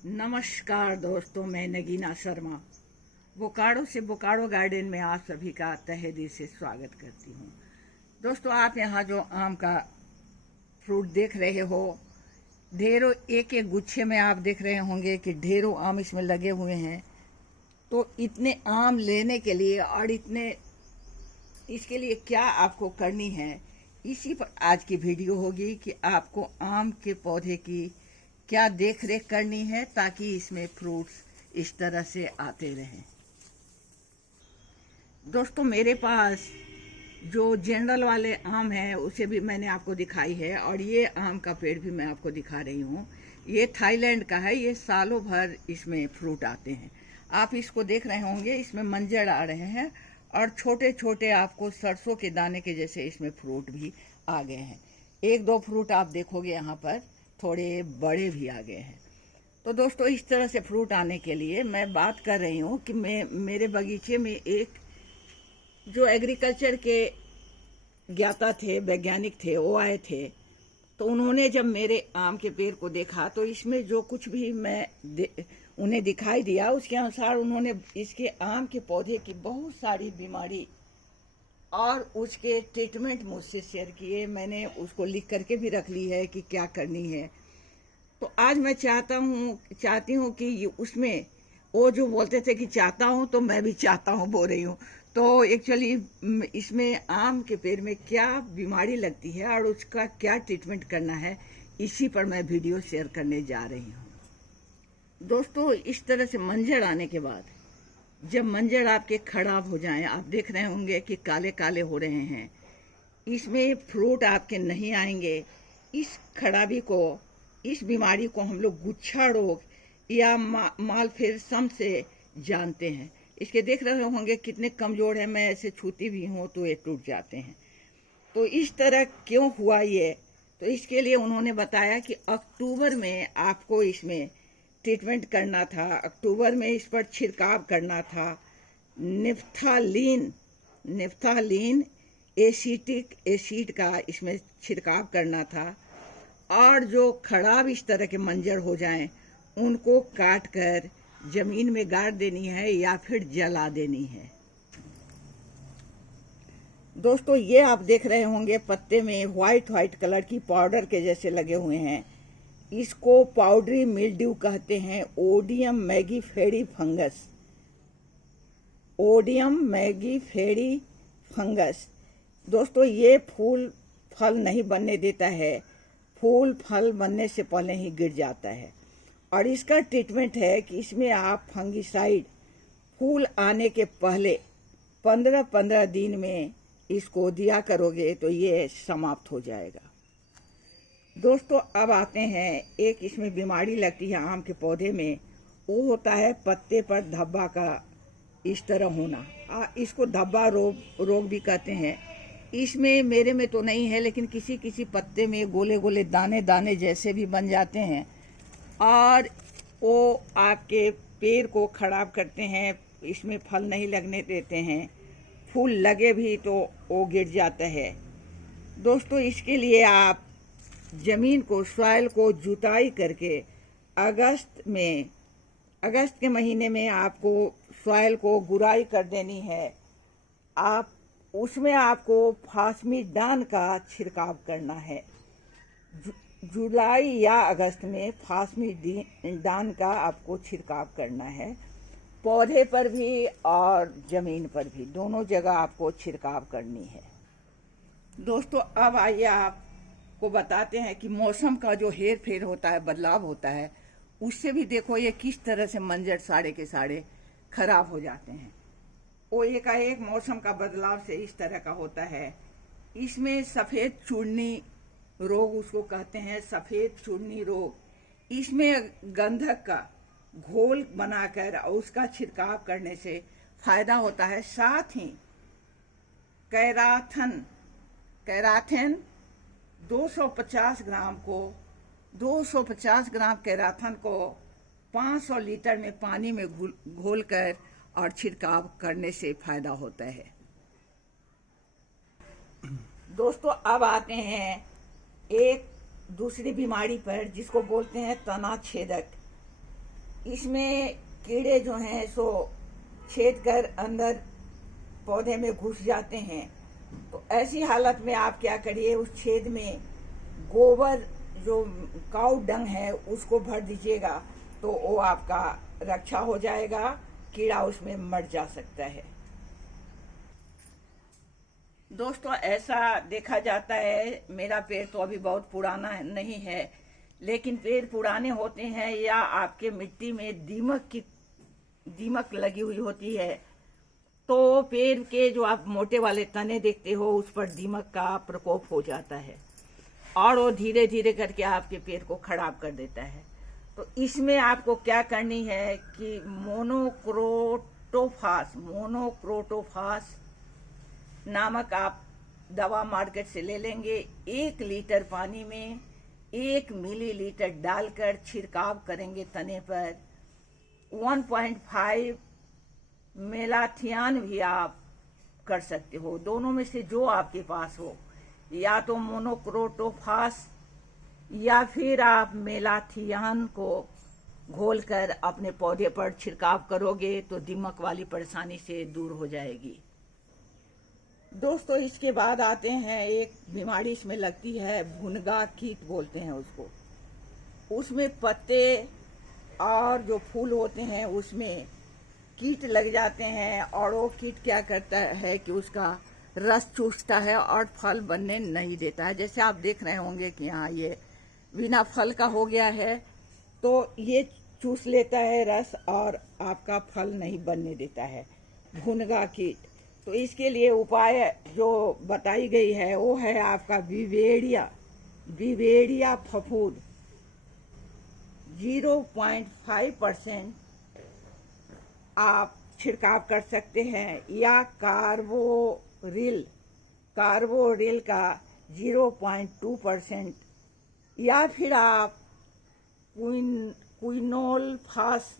नमस्कार दोस्तों, मैं नगीना शर्मा बोकारो से बोकारो गार्डन में आप सभी का तहे दिल से स्वागत करती हूँ। दोस्तों, आप यहाँ जो आम का फ्रूट देख रहे हो, ढेरों एक एक गुच्छे में आप देख रहे होंगे कि ढेरों आम इसमें लगे हुए हैं। तो इतने आम लेने के लिए और इसके लिए क्या आपको करनी है, इसी पर आज की वीडियो होगी कि आपको आम के पौधे की क्या देख रेख करनी है ताकि इसमें फ्रूट्स इस तरह से आते रहें। दोस्तों, मेरे पास जो जनरल वाले आम हैं उसे भी मैंने आपको दिखाई है, और ये आम का पेड़ भी मैं आपको दिखा रही हूँ। ये थाईलैंड का है, ये सालों भर इसमें फ्रूट आते हैं। आप इसको देख रहे होंगे, इसमें मंजर आ रहे हैं और छोटे छोटे आपको सरसों के दाने के जैसे इसमें फ्रूट भी आ गए हैं। एक दो फ्रूट आप देखोगे यहाँ पर थोड़े बड़े भी आ गए हैं। तो दोस्तों, इस तरह से फ्रूट आने के लिए मैं बात कर रही हूँ कि मेरे बगीचे में एक जो एग्रीकल्चर के ज्ञाता थे, वैज्ञानिक थे, वो आए थे। तो उन्होंने जब मेरे आम के पेड़ को देखा तो इसमें जो कुछ भी उन्हें दिखाई दिया, उसके अनुसार उन्होंने इसके आम के पौधे की बहुत सारी बीमारी और उसके ट्रीटमेंट मुझसे शेयर किए। मैंने उसको लिख करके भी रख ली है कि क्या करनी है। तो आज मैं चाहती हूँ कि उसमें वो जो बोलते थे कि चाहता हूँ, तो मैं भी चाहता हूँ बोल रही हूँ। तो एक्चुअली इसमें आम के पेड़ में क्या बीमारी लगती है और उसका क्या ट्रीटमेंट करना है, इसी पर मैं वीडियो शेयर करने जा रही हूँ। दोस्तों, इस तरह से मंजर आने के बाद जब मंजर आपके खराब हो जाएं, आप देख रहे होंगे कि काले काले हो रहे हैं, इसमें फ्रूट आपके नहीं आएंगे। इस खराबी को, इस बीमारी को हम लोग गुच्छा रोग या मालफेरसम से जानते हैं। इसके देख रहे होंगे कितने कमजोर हैं, मैं ऐसे छूती भी हूँ तो ये टूट जाते हैं। तो इस तरह क्यों हुआ ये, तो इसके लिए उन्होंने बताया कि अक्टूबर में आपको इसमें ट्रीटमेंट करना था। अक्टूबर में इस पर छिड़काव करना था। निफ्थालीन एसिटिक एसिड का इसमें छिड़काव करना था। और जो खराब इस तरह के मंजर हो जाएं, उनको काट कर जमीन में गाड़ देनी है या फिर जला देनी है। दोस्तों, ये आप देख रहे होंगे पत्ते में व्हाइट कलर की पाउडर के जैसे लगे हुए हैं। इसको पाउडरी मिल्ड्यू कहते हैं, ओडियम मैगीफेरी फंगस। दोस्तों, ये फूल फल नहीं बनने देता है, फूल फल बनने से पहले ही गिर जाता है। और इसका ट्रीटमेंट है कि इसमें आप फंगिसाइड फूल आने के पहले 15-15 दिन में इसको दिया करोगे तो ये समाप्त हो जाएगा। दोस्तों, अब आते हैं, एक इसमें बीमारी लगती है आम के पौधे में, वो होता है पत्ते पर धब्बा का इस तरह होना। इसको धब्बा रोग भी कहते हैं। इसमें मेरे में तो नहीं है, लेकिन किसी किसी पत्ते में गोले गोले दाने दाने जैसे भी बन जाते हैं और वो आपके पेड़ को खराब करते हैं। इसमें फल नहीं लगने देते हैं, फूल लगे भी तो वो गिर जाता है। दोस्तों, इसके लिए आप जमीन को, सॉइल को जुताई करके अगस्त के महीने में आपको सॉइल को गुराई कर देनी है। उसमें आपको फास्मीडान का छिड़काव करना है। जुलाई या अगस्त में फास्मीडान का आपको छिड़काव करना है। पौधे पर भी और जमीन पर भी, दोनों जगह आपको छिड़काव करनी है। दोस्तों, अब आइए आपको बताते हैं कि मौसम का जो हेर फेर होता है, बदलाव होता है, उससे भी देखो ये किस तरह से मंजर सारे के सारे खराब हो जाते हैं। वो एकाएक मौसम का बदलाव से इस तरह का होता है। इसमें सफ़ेद चूर्णी रोग उसको कहते हैं, सफ़ेद चूर्णी रोग। इसमें गंधक का घोल बनाकर उसका छिड़काव करने से फायदा होता है। साथ ही कैराथन 250 ग्राम कैराथन को 500 लीटर में पानी में घोलकर और छिड़काव करने से फायदा होता है। दोस्तों, अब आते हैं एक दूसरी बीमारी पर, जिसको बोलते हैं तना छेदक। इसमें कीड़े जो हैं सो छेद कर अंदर पौधे में घुस जाते हैं। तो ऐसी हालत में आप क्या करिए, उस छेद में गोबर जो काऊ डंग है उसको भर दीजिएगा, तो वो आपका रक्षा हो जाएगा, कीड़ा उसमें मर जा सकता है। दोस्तों, ऐसा देखा जाता है, मेरा पेड़ तो अभी बहुत पुराना नहीं है, लेकिन पेड़ पुराने होते हैं या आपके मिट्टी में दीमक लगी हुई होती है, तो पेड़ के जो आप मोटे वाले तने देखते हो उस पर दीमक का प्रकोप हो जाता है और वो धीरे धीरे करके आपके पेड़ को खराब कर देता है। तो इसमें आपको क्या करनी है कि मोनोक्रोटोफास नामक आप दवा मार्केट से ले लेंगे। 1 लीटर पानी में 1 मिलीलीटर डालकर छिड़काव करेंगे तने पर। 1.5 मेलाथियान भी आप कर सकते हो, दोनों में से जो आपके पास हो, या तो मोनोक्रोटोफास या फिर आप मेलाथियान को घोलकर अपने पौधे पर छिड़काव करोगे तो दीमक वाली परेशानी से दूर हो जाएगी। दोस्तों, इसके बाद आते हैं, एक बीमारी इसमें लगती है, भुनगा कीट बोलते हैं उसको। उसमें पत्ते और जो फूल होते हैं उसमें कीट लग जाते हैं और वो कीट क्या करता है कि उसका रस चूसता है और फल बनने नहीं देता है। जैसे आप देख रहे होंगे कि यहाँ ये बिना फल का हो गया है, तो ये चूस लेता है रस और आपका फल नहीं बनने देता है, भुनगा कीट। तो इसके लिए उपाय जो बताई गई है वो है आपका विवेरिया फफूद 0.5% आप छिड़काव कर सकते हैं, या कार्बोरिल का 0.2%, या फिर आप क्विनोल फास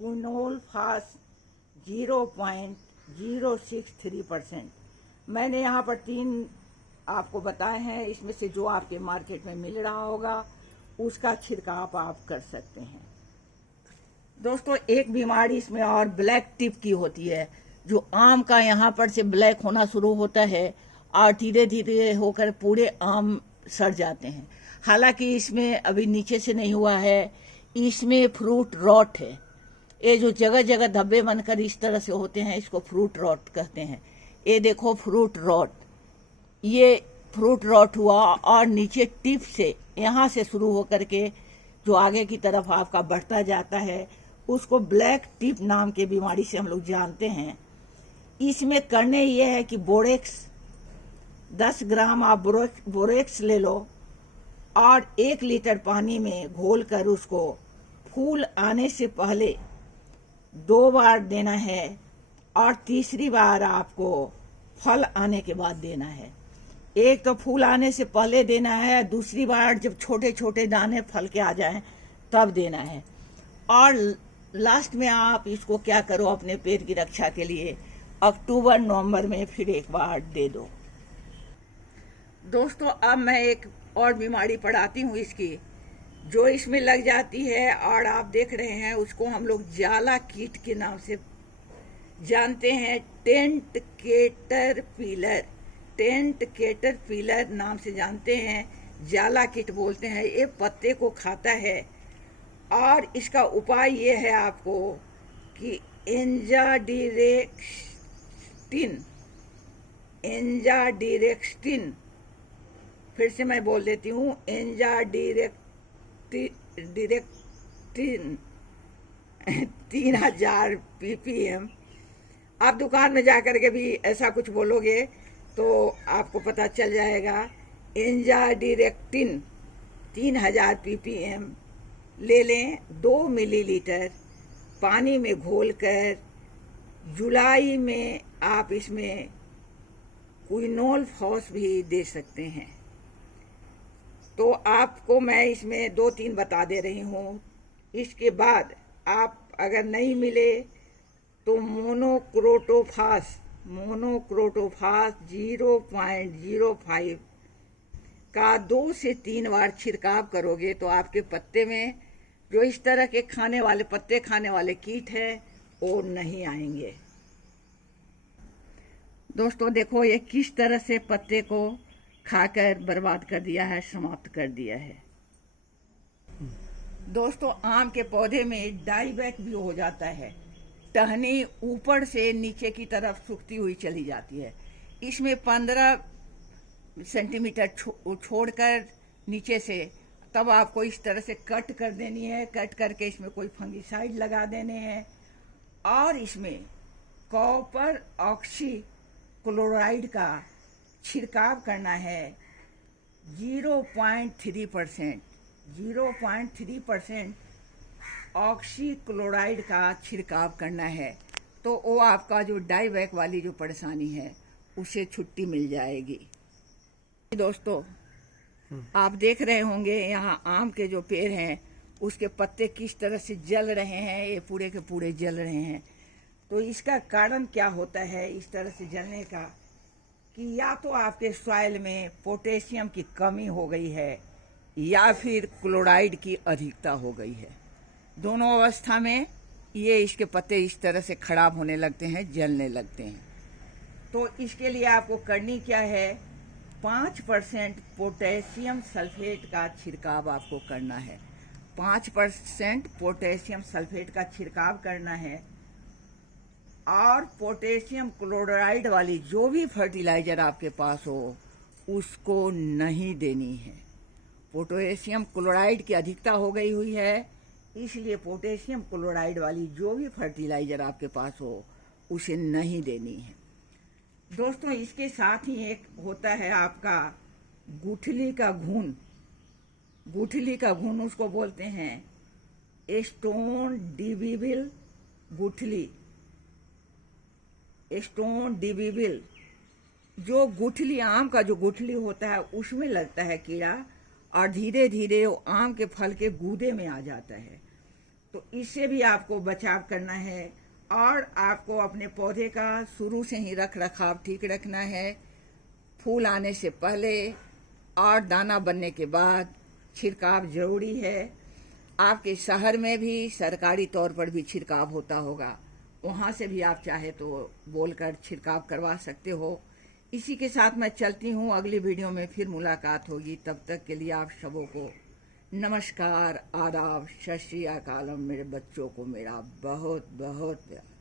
0.063%। मैंने यहाँ पर 3 आपको बताए हैं, इसमें से जो आपके मार्केट में मिल रहा होगा उसका छिड़काव आप कर सकते हैं। दोस्तों, एक बीमारी इसमें और ब्लैक टिप की होती है, जो आम का यहाँ पर से ब्लैक होना शुरू होता है और धीरे धीरे होकर पूरे आम सड़ जाते हैं। हालांकि इसमें अभी नीचे से नहीं हुआ है, इसमें फ्रूट रॉट है। ये जो जगह जगह धब्बे बनकर इस तरह से होते हैं, इसको फ्रूट रॉट कहते हैं। ये देखो फ्रूट रॉट, ये फ्रूट रॉट हुआ और नीचे टिप से यहाँ से शुरू होकर के जो आगे की तरफ आपका बढ़ता जाता है उसको ब्लैक टिप नाम के बीमारी से हम लोग जानते हैं। इसमें करने ये है कि बोरेक्स 10 ग्राम आप बोरेक्स ले लो और 1 लीटर पानी में घोलकर उसको फूल आने से पहले 2 बार देना है और तीसरी बार आपको फल आने के बाद देना है। एक तो फूल आने से पहले देना है, दूसरी बार जब छोटे छोटे दाने फल के आ जाएं तब देना है, और लास्ट में आप इसको क्या करो, अपने पेट की रक्षा के लिए अक्टूबर नवंबर में फिर एक बार दे दो। दोस्तों, अब मैं एक और बीमारी पढ़ाती हूँ इसकी, जो इसमें लग जाती है और आप देख रहे हैं उसको हम लोग जाला कीट के नाम से जानते हैं। टेंट केटरपिलर नाम से जानते हैं, जाला कीट बोलते हैं। ये पत्ते को खाता है और इसका उपाय ये है आपको कि एंजाडिरेक्टिन, फिर से मैं बोल देती हूँ, एंजाडिरेक्टिन 3000 ppm। आप दुकान में जाकर के भी ऐसा कुछ बोलोगे तो आपको पता चल जाएगा। एंजाडिरेक्टिन 3000 ppm ले लें, 2 मिलीलीटर पानी में घोलकर। जुलाई में आप इसमें क्विनोल फॉस भी दे सकते हैं। तो आपको मैं इसमें 2-3 बता दे रही हूँ। इसके बाद आप अगर नहीं मिले तो मोनोक्रोटोफास 0.05 का 2 से 3 बार छिड़काव करोगे तो आपके पत्ते में जो इस तरह के खाने वाले पत्ते खाने वाले कीट है वो नहीं आएंगे। दोस्तों देखो ये किस तरह से पत्ते को खाकर बर्बाद कर दिया है, समाप्त कर दिया है। दोस्तों आम के पौधे में डाई बैक भी हो जाता है, टहनी ऊपर से नीचे की तरफ सूखती हुई चली जाती है। इसमें 15 सेंटीमीटर छोड़कर नीचे से तब आपको इस तरह से कट कर देनी है। कट करके इसमें कोई फंगिसाइड लगा देने हैं और इसमें कॉपर ऑक्सी क्लोराइड का छिड़काव करना है 0.3% ऑक्सी क्लोराइड का छिड़काव करना है। तो वो आपका जो डाई बैक वाली जो परेशानी है उसे छुट्टी मिल जाएगी। दोस्तों आप देख रहे होंगे यहाँ आम के जो पेड़ हैं उसके पत्ते किस तरह से जल रहे हैं, ये पूरे के पूरे जल रहे हैं। तो इसका कारण क्या होता है इस तरह से जलने का, कि या तो आपके सॉइल में पोटेशियम की कमी हो गई है या फिर क्लोराइड की अधिकता हो गई है। दोनों अवस्था में ये इसके पत्ते इस तरह से खराब होने लगते हैं, जलने लगते हैं। तो इसके लिए आपको करनी क्या है, 5% पोटेशियम सल्फेट का छिड़काव आपको करना है। 5% पोटेशियम सल्फेट का छिड़काव करना है और पोटेशियम क्लोराइड वाली जो भी फर्टिलाइजर आपके पास हो उसको नहीं देनी है। पोटेशियम क्लोराइड की अधिकता हो गई हुई है, इसलिए पोटेशियम क्लोराइड वाली जो भी फर्टिलाइजर आपके पास हो उसे नहीं देनी है। दोस्तों इसके साथ ही एक होता है आपका गुठली का घुन। गुठली का घुन उसको बोलते हैं स्टोन डिविविल गुठली। स्टोन डिविविल जो गुठली, आम का जो गुठली होता है उसमें लगता है कीड़ा और धीरे धीरे वो आम के फल के गूदे में आ जाता है। तो इससे भी आपको बचाव करना है और आपको अपने पौधे का शुरू से ही रख रखाव ठीक रखना है। फूल आने से पहले और दाना बनने के बाद छिड़काव जरूरी है। आपके शहर में भी सरकारी तौर पर भी छिड़काव होता होगा, वहाँ से भी आप चाहे तो बोलकर छिड़काव करवा सकते हो। इसी के साथ मैं चलती हूँ, अगली वीडियो में फिर मुलाकात होगी। तब तक के लिए आप सबों को नमस्कार, आदाब, सत श्री अकाल। मेरे बच्चों को मेरा बहुत बहुत प्यार।